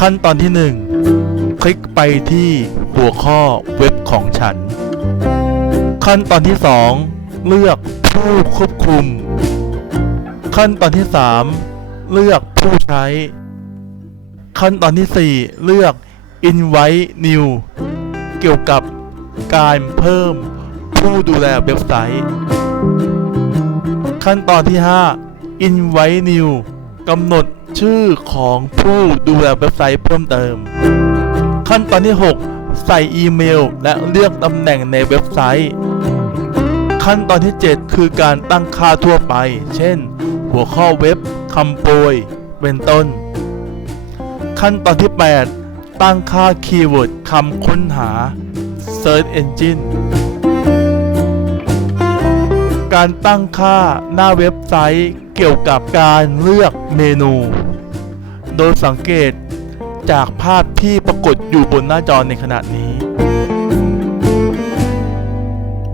ขั้นตอนที่ 1 คลิกไปที่หัวข้อเว็บของฉัน ขั้นตอนที่ 2 เลือกผู้ควบคุม ขั้นตอนที่ 3 เลือกผู้ใช้ ขั้นตอนที่ 4 เลือก Invite New เกี่ยวกับการเพิ่มผู้ดูแลเว็บไซต์ ขั้นตอนที่ 5 Invite New กำหนด ชื่อของผู้ดูแลเว็บไซต์เพิ่มเติม ขั้นตอนที่ 6 ใส่อีเมล และเลือกตำแหน่งในเว็บไซต์ ขั้นตอนที่ 7 คือการตั้งค่าทั่วไป เช่น หัวข้อเว็บคำโปรยเป็นต้น ขั้นตอนที่ 8 ตั้งค่าคีย์เวิร์ดคำค้นหา Search Engine การตั้งค่าหน้าเว็บไซต์ เกี่ยวกับการเลือกเมนู โดยสังเกตจากภาพที่ปรากฏอยู่บนหน้าจอในขณะนี้